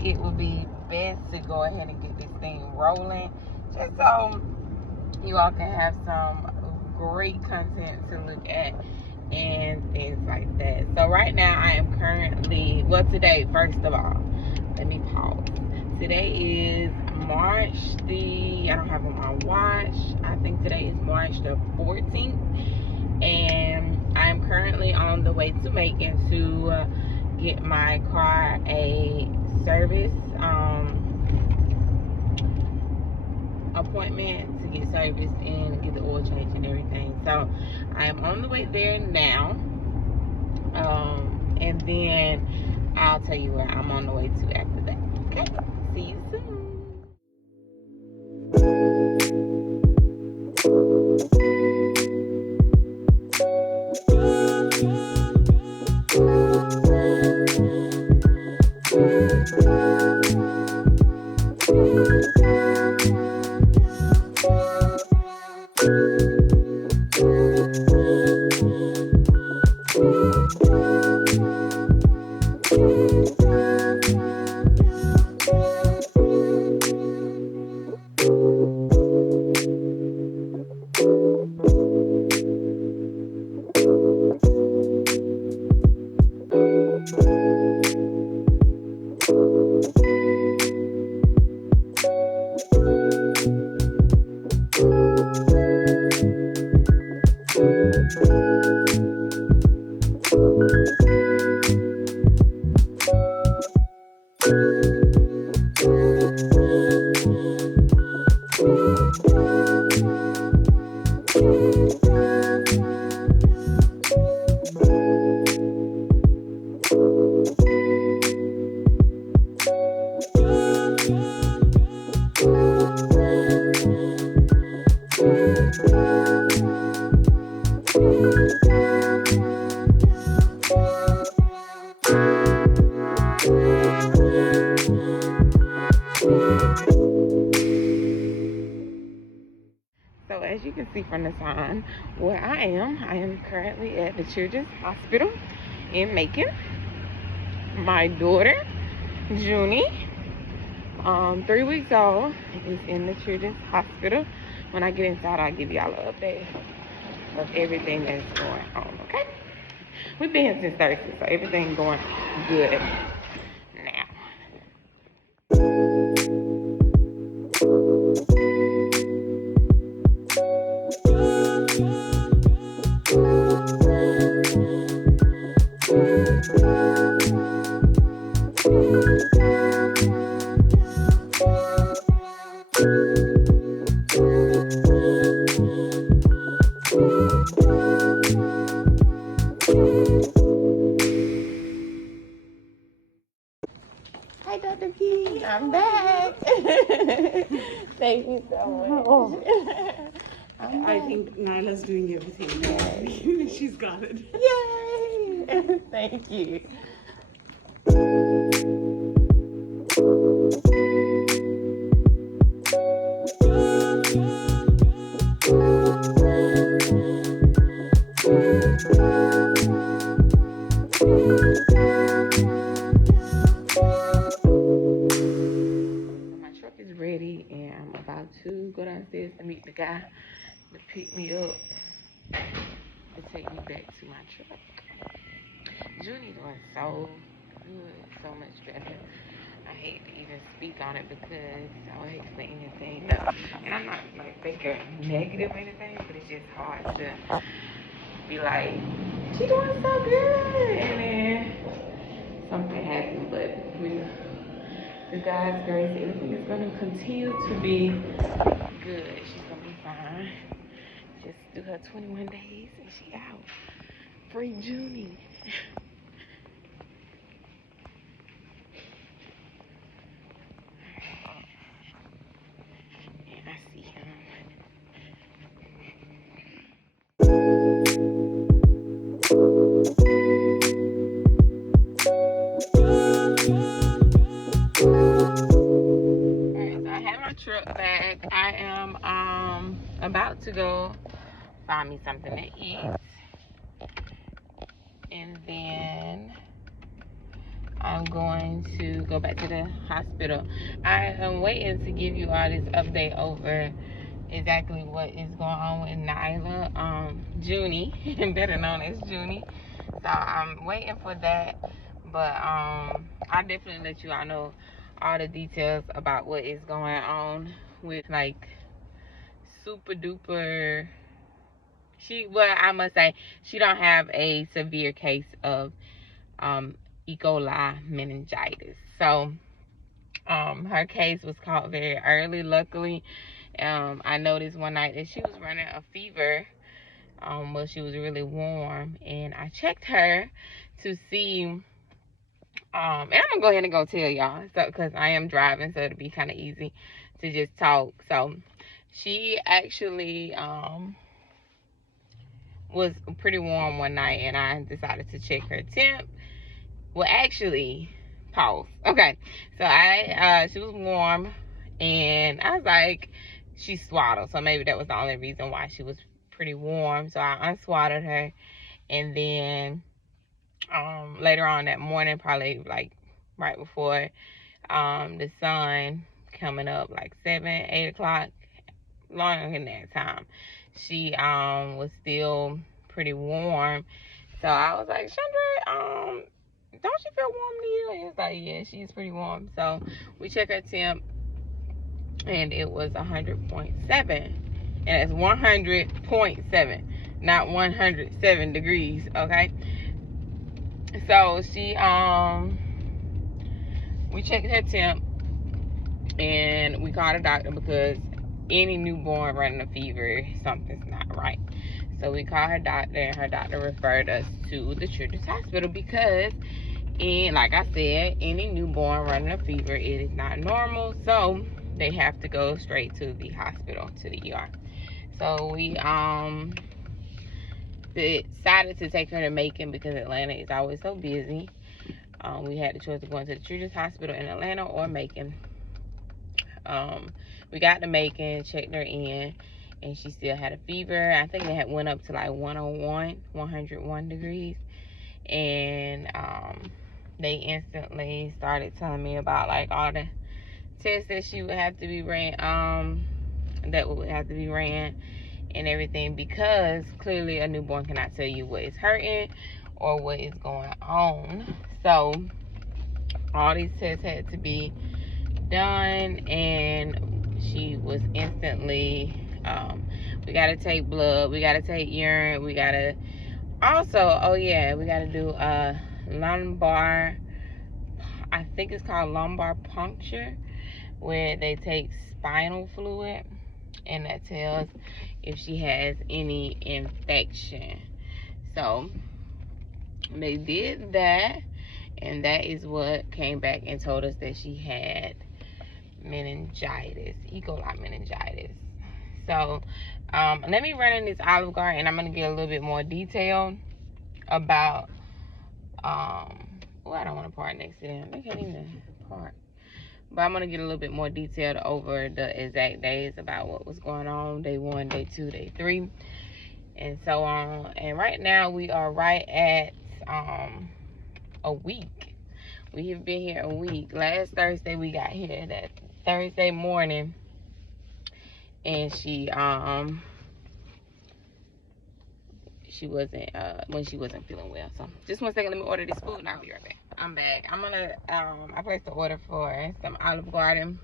think it would be best to go ahead and get this thing rolling, just so you all can have some great content to look at and things like that. So right now I am currently, well, today, first of all, let me pause. Today is March I don't have on my watch. I think today is March the 14th. And I'm currently on the way to Macon to get my car a service appointment to get serviced and get the oil change and everything. So I am on the way there now, and then I'll tell you where I'm on the way to after that. Okay, see you soon. So as you can see from the sign where I am currently at the Children's Hospital in Macon. My daughter, Junie, 3 weeks old, is in the Children's Hospital. When I get inside, I'll give y'all an update of everything that's going on, okay? We've been here since Thursday, so everything's going good now. Hi, Dr. P. I'm back. Thank you so much. I think Nyla's doing everything. She's got it. Yay! Thank you. My truck is ready, and I'm about to go downstairs to meet the guy to pick me up to take me back to my truck. Junie doing so good, so much better. I hate to even speak on it because I would hate to say anything. And I'm not like thinking negative or anything, but it's just hard to be like, she doing so good, and then something happened. But with God's grace, everything is gonna continue to be good. She's gonna be fine. Just do her 21 days and she out. Free Junie. And I see him. Alright, so I have my truck back. I am about to go find me something to eat. And then I'm going to go back to the hospital. I am waiting to give you all this update over exactly what is going on with Nyla, Junie, better known as Junie. So I'm waiting for that. But I'll definitely let you all know all the details about what is going on with, like, super duper. I must say, she don't have a severe case of E. coli meningitis. So her case was caught very early, luckily. I noticed one night that she was running a fever. Well, she was really warm, and I checked her to see. And I'm gonna go ahead and go tell y'all, so because I am driving, so it'll be kind of easy to just talk. So she actually was pretty warm one night, and I decided to check her temp. Well, actually, pause. Okay, so she was warm, and I was like, she swaddled, so maybe that was the only reason why she was pretty warm. So I unswaddled her, and then later on that morning, probably like right before the sun coming up, like 7, 8 o'clock, longer than that time, she was still pretty warm. So I was like, Chandra, don't you feel warm to you? And it's like, yeah, she's pretty warm. So we checked her temp, and it was 100.7, and it's 100.7, not 107 degrees. Okay, so she we checked her temp, and we called a doctor because any newborn running a fever, something's not right. So we called her doctor, and her doctor referred us to the children's hospital because, and like I said, any newborn running a fever, it is not normal. So they have to go straight to the hospital, to the ER. So we decided to take her to Macon because Atlanta is always so busy. We had the choice of going to the children's hospital in Atlanta or Macon. We got to Macon, checked her in, and she still had a fever. I think it had went up to like 101 degrees. And they instantly started telling me about like all the tests that she would have to be ran, and everything, because clearly a newborn cannot tell you what is hurting or what is going on. So all these tests had to be done, and she was instantly we got to take blood, we got to take urine, we got to also, we got to do lumbar, I think it's called lumbar puncture, where they take spinal fluid, and that tells if she has any infection. So they did that, and that is what came back and told us that she had meningitis, E. coli meningitis. So let me run in this Olive Garden, and I'm going to get a little bit more detail about I don't want to park next to them. They can't even park. But I'm going to get a little bit more detailed over the exact days about what was going on, day 1, day 2, day 3, and so on. And right now we are right at a week. We have been here a week. Last Thursday we got here, that Thursday morning, and she wasn't when she wasn't feeling well. So just 1 second, let me order this food and I'll be right back. I'm back. I'm gonna I placed the order for some Olive Garden.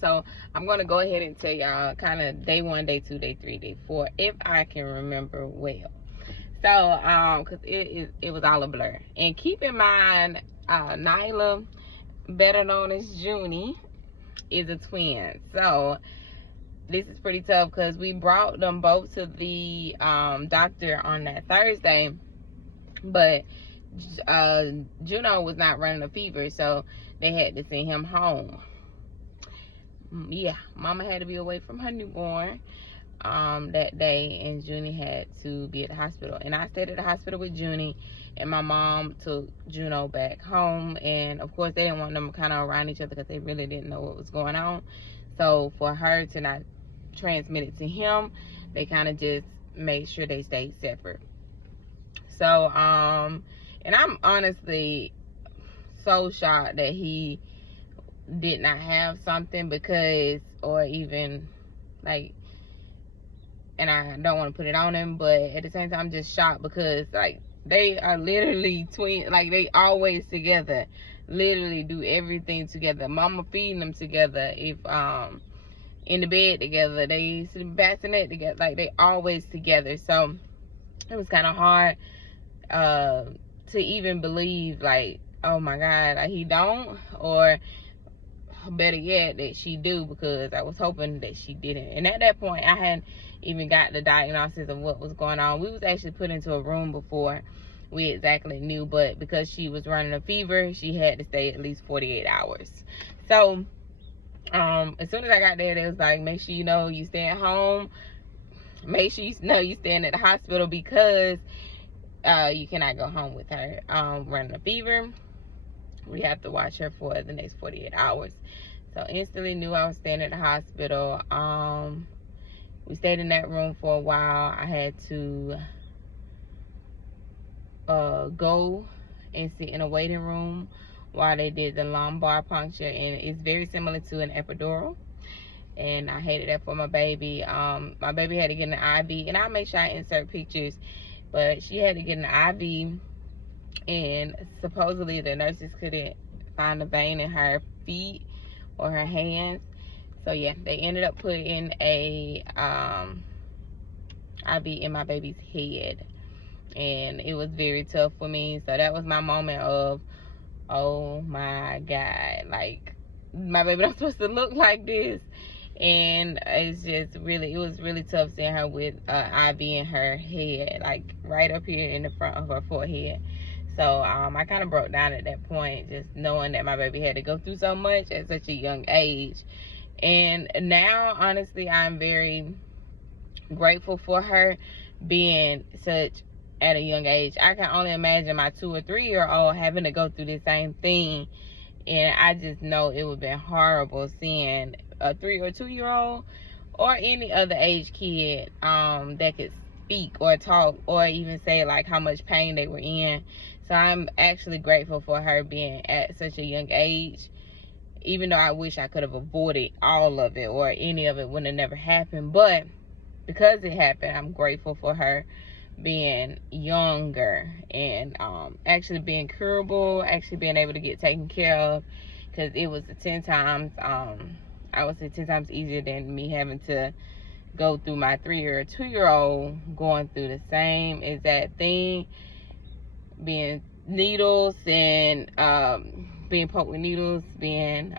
So I'm gonna go ahead and tell y'all kind of day 1, day 2, day 3, day 4, if I can remember well. So because it was all a blur. And keep in mind, Nyla, better known as Junie, is a twin. So this is pretty tough because we brought them both to the doctor on that Thursday, but Juno was not running a fever, so they had to send him home. Yeah, mama had to be away from her newborn that day, and Junie had to be at the hospital. And I stayed at the hospital with Junie, and my mom took Juno back home. And of course, they didn't want them kind of around each other because they really didn't know what was going on. So for her to not transmit it to him, they kind of just made sure they stayed separate. So and I'm honestly so shocked that he did not have something, because, or even like, and I don't want to put it on him, but at the same time I'm just shocked because like they are literally twin, like they always together, literally do everything together. Mama feeding them together, if in the bed together, they sleep bassinet together, like they always together. So it was kind of hard to even believe, like, oh my God, like he don't, or better yet that she do, because I was hoping that she didn't. And at that point I hadn't even got the diagnosis of what was going on. We was actually put into a room before we exactly knew, but because she was running a fever, she had to stay at least 48 hours. So as soon as I got there, they was like, make sure you know you stay at home, make sure you know you staying at the hospital, because you cannot go home with her running a fever. We have to watch her for the next 48 hours. So instantly knew I was staying at the hospital. We stayed in that room for a while. I had to go and sit in a waiting room while they did the lumbar puncture, and it's very similar to an epidural. And I hated that for my baby. My baby had to get an IV, and I'll make sure I insert pictures, but she had to get an IV, and supposedly the nurses couldn't find a vein in her feet or her hands. So yeah, they ended up putting a IV in my baby's head, and it was very tough for me. So that was my moment of, oh my God, like my baby not supposed to look like this. And it's just really, it was really tough seeing her with IV in her head, like right up here in the front of her forehead. So I kind of broke down at that point, just knowing that my baby had to go through so much at such a young age. And now, honestly, I'm very grateful for her being such at a young age. I can only imagine my 2 or 3 year old having to go through the same thing. And I just know it would have been horrible seeing a 3 or 2 year old or any other age kid that could speak or talk or even say like how much pain they were in. So I'm actually grateful for her being at such a young age, even though I wish I could have avoided all of it, or any of it would have never happened. But because it happened, I'm grateful for her being younger and actually being curable, actually being able to get taken care of, because it was 10 times I would say 10 times easier than me having to go through my 3 or 2 year old going through the same exact thing, being needles and being poked with needles, being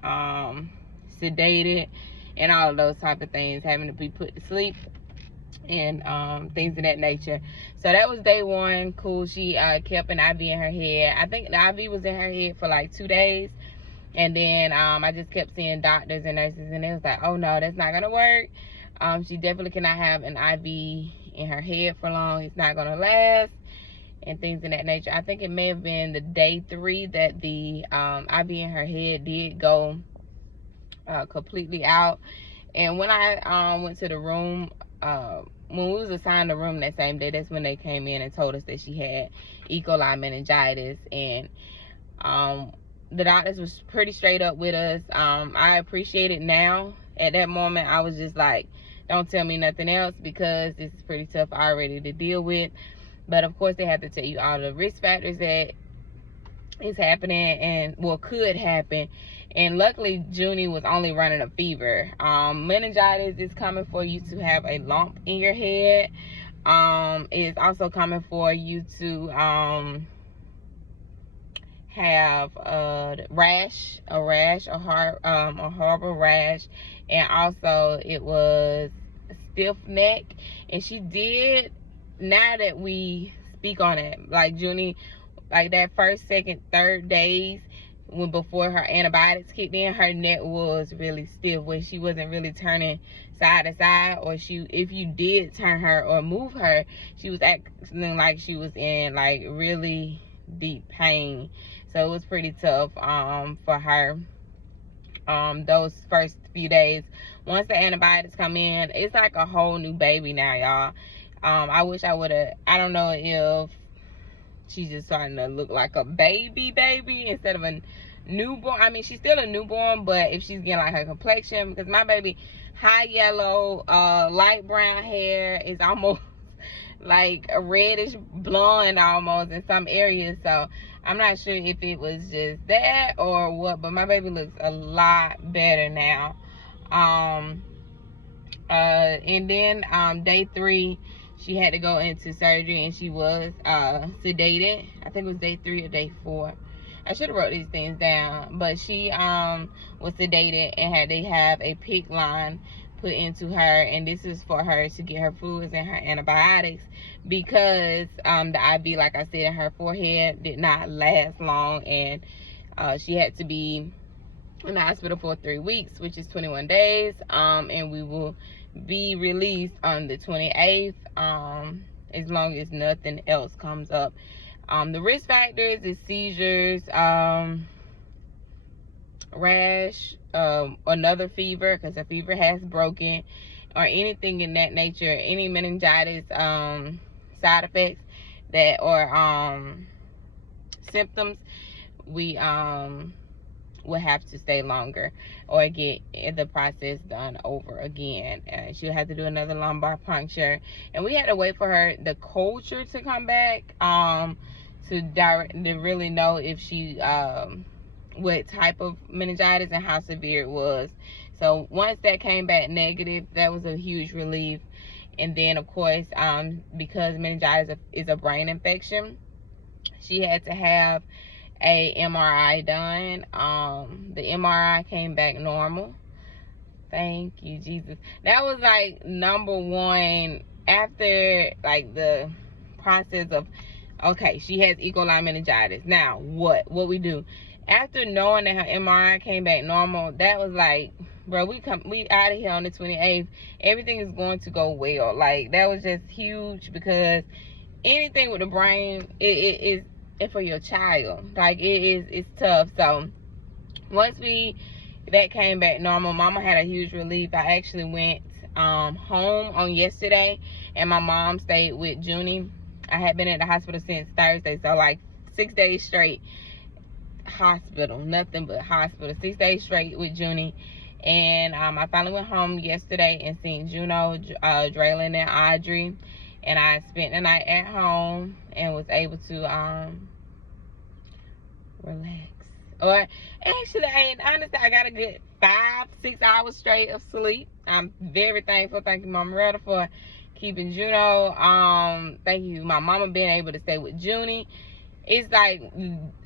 sedated, and all of those type of things, having to be put to sleep and things of that nature. So that was day one. Cool. She kept an IV in her head. I think the IV was in her head for like 2 days, and then I just kept seeing doctors and nurses, and it was like, oh no, that's not gonna work. She definitely cannot have an IV in her head for long. It's not gonna last, and things of that nature. I think it may have been the day 3 that the IV in her head did go completely out. And when I went to the room, when we was assigned the room that same day, that's when they came in and told us that she had E. coli meningitis. And the doctors was pretty straight up with us. I appreciate it now. At that moment, I was just like, don't tell me nothing else, because this is pretty tough already to deal with. But of course, they have to tell you all the risk factors that is happening and what could happen. And luckily Junie was only running a fever. Meningitis is coming for you to have a lump in your head. It's also coming for you to have a horrible rash, and also it was stiff neck. And she did, now that we speak on it, like Junie, like that first, second, third days, when before her antibiotics kicked in, her neck was really stiff, where she wasn't really turning side to side, or if you did turn her or move her, she was acting like she was in like really deep pain. So it was pretty tough for her those first few days. Once the antibiotics come in, it's like a whole new baby now, y'all. I wish I would have, I don't know if she's just starting to look like a baby instead of a newborn. I mean, she's still a newborn, but if she's getting like her complexion, because my baby high yellow, light brown hair is almost like a reddish blonde almost in some areas. So I'm not sure if it was just that or what, but my baby looks a lot better now. And then day 3 she had to go into surgery, and she was sedated. I think it was day 3 or day 4. I should have wrote these things down, but she was sedated and had to have a PICC line put into her, and this is for her to get her fluids and her antibiotics, because the IV, like I said, in her forehead did not last long, and she had to be in the hospital for 3 weeks, which is 21 days, and we will be released on the 28th, as long as nothing else comes up. The risk factors is seizures, rash, another fever, because the fever has broken, or anything in that nature, any meningitis side effects that, or symptoms, we will have to stay longer or get the process done over again. She'll have to do another lumbar puncture, and we had to wait for her, the culture, to come back to really know if she what type of meningitis and how severe it was. So once that came back negative, that was a huge relief. And then of course, because meningitis is a brain infection, she had to have a MRI done. The MRI came back normal. Thank you, Jesus. That was like number one after like the process of, okay, she has E. coli meningitis. Now what we do after knowing that her MRI came back normal? That was like, bro, we out of here on the 28th. Everything is going to go well. Like, that was just huge, because anything with the brain, it is, and for your child, like, it's tough. So once that came back normal, mama had a huge relief. I actually went home on yesterday, and my mom stayed with Junie. I had been at the hospital since Thursday, so like 6 days straight hospital, nothing but hospital, 6 days straight with Junie. And I finally went home yesterday and seen Juno, Draylin, and Audrey, and I spent the night at home and was able to relax. Or actually, honestly, I got a good 5-6 hours straight of sleep. I'm very thankful. Thank you, Mama Retta, for keeping Juno. Thank you, my mama, being able to stay with Junie. It's like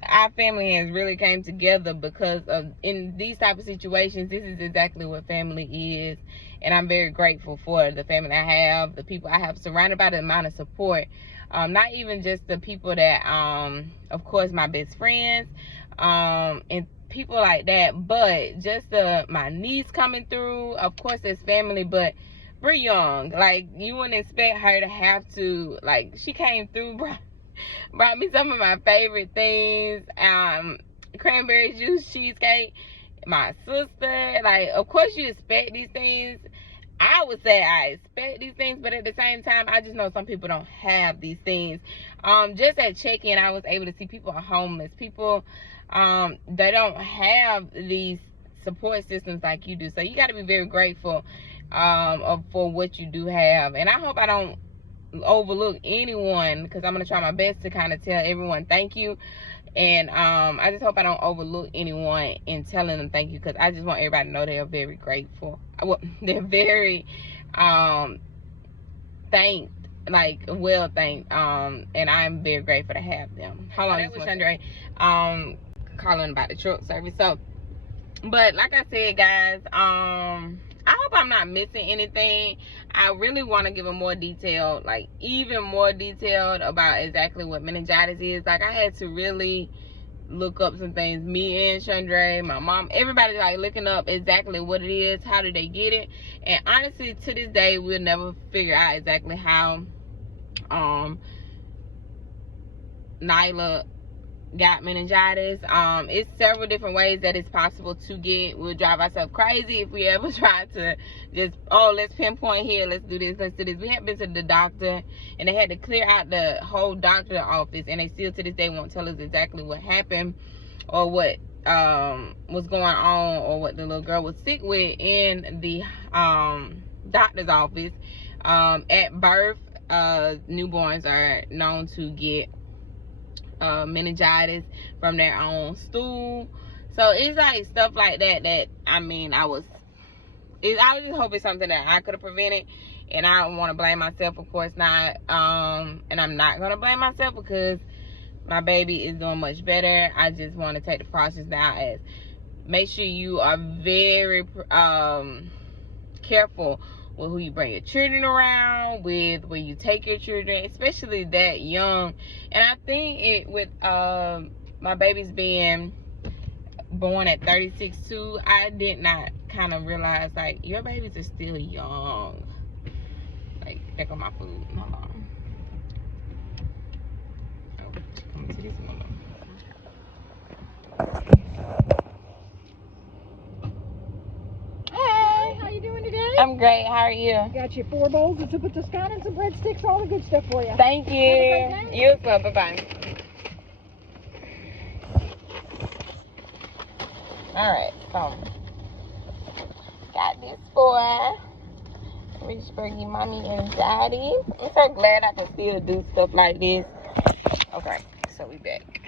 our family has really came together, because of, in these type of situations, this is exactly what family is. And I'm very grateful for the family I have, the people I have, surrounded by the amount of support. Not even just the people that, of course, my best friends, and people like that, but just my niece coming through. Of course, it's family, but we're young. Like, you wouldn't expect her to have to, like, she came through, brought me some of my favorite things, cranberry juice cheesecake. My sister, like, of course you expect these things. I would say I expect these things, but at the same time, I just know some people don't have these things. Just at check-in, I was able to see people are homeless. People, they don't have these support systems like you do. So you got to be very grateful for what you do have. And I hope I don't overlook anyone, because I'm going to try my best to kind of tell everyone thank you. And I just hope I don't overlook anyone in telling them thank you, because I just want everybody to know they are very grateful. Well, they're very thanked, like, well thanked, and I'm very grateful to have them. How long is Chandra calling about the truck service? So, but like I said, guys, I hope I'm not missing anything. I really want to give a more detailed, like even more detailed about exactly what meningitis is. Like, I had to really look up some things. Me and Chandra, my mom, everybody, like, looking up exactly what it is, how did they get it. And honestly, to this day, we'll never figure out exactly how Nyla got meningitis. It's several different ways that it's possible to get. We'll drive ourselves crazy if we ever try to just, oh, let's pinpoint here, let's do this, let's do this. We have been to the doctor and they had to clear out the whole doctor office, and they still to this day won't tell us exactly what happened or what was going on or what the little girl was sick with in the doctor's office. At birth, newborns are known to get meningitis from their own stool. So it's like stuff like that I mean, I was just hoping something that I could have prevented, and I don't want to blame myself, of course not. And I'm not gonna blame myself because my baby is doing much better. I just want to take the precautions now, as make sure you are very careful with who you bring your children around, with where you take your children, especially that young. And I think with my babies being born at 36 too, I did not kind of realize, like, your babies are still young. Like, there go my food. Hold on. Oh, coming to this one. How you doing today? I'm great. How are you? Got you 4 bowls of super toscana and some breadsticks, all the good stuff for you. Thank you. Have a great day. You as well. Bye-bye. Alright, so got this for Richburgy mommy and daddy. I'm so glad I can still do stuff like this. Okay, so we back.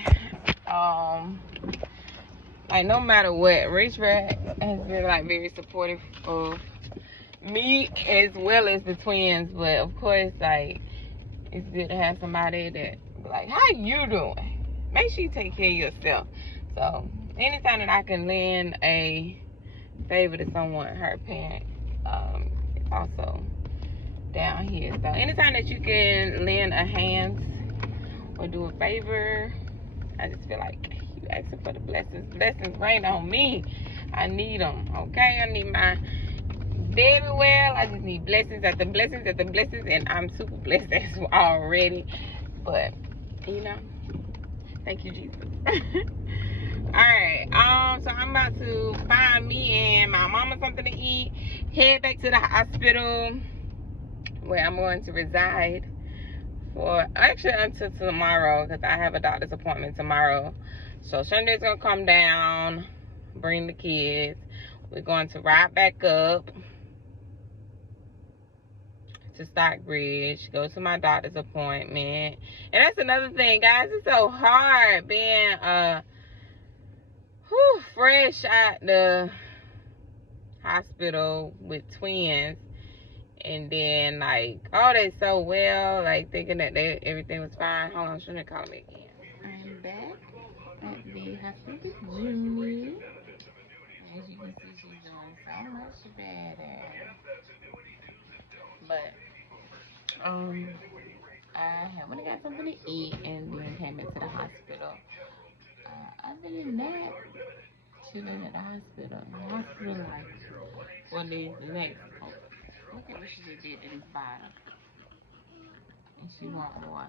Like, no matter what, Richburg has been like very supportive of me as well as the twins. But of course, like, it's good to have somebody that be like, how you doing? Make sure you take care of yourself. So anytime that I can lend a favor to someone, her parent, it's also down here. So anytime that you can lend a hand or do a favor, I just feel like you asking for the blessings. Blessings rain on me. I need them, okay? I need my baby well. I just need blessings after blessings after blessings, and I'm super blessed already. But, you know, thank you, Jesus. Alright, so I'm about to find me and my mama something to eat, head back to the hospital where I'm going to reside for actually until tomorrow, because I have a doctor's appointment tomorrow. So Sunday's gonna come down, bring the kids. We're going to ride back up to Stockbridge, go to my doctor's appointment. And that's another thing, guys. It's so hard being fresh out the hospital with twins, and then like, oh, they so well, like thinking that everything was fine. Hold on, shouldn't call me again. I'm back at the hospital with Junie. As you can see, she's doing so much better. But I went and got something to eat and then came back to the hospital. Other than that, chilling at the hospital. The hospital, like, one day the next. Oh, look at what she just did to this bottom. And she want more.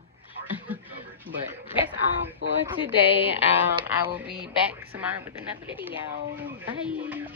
But that's all for today. I will be back tomorrow with another video. Bye.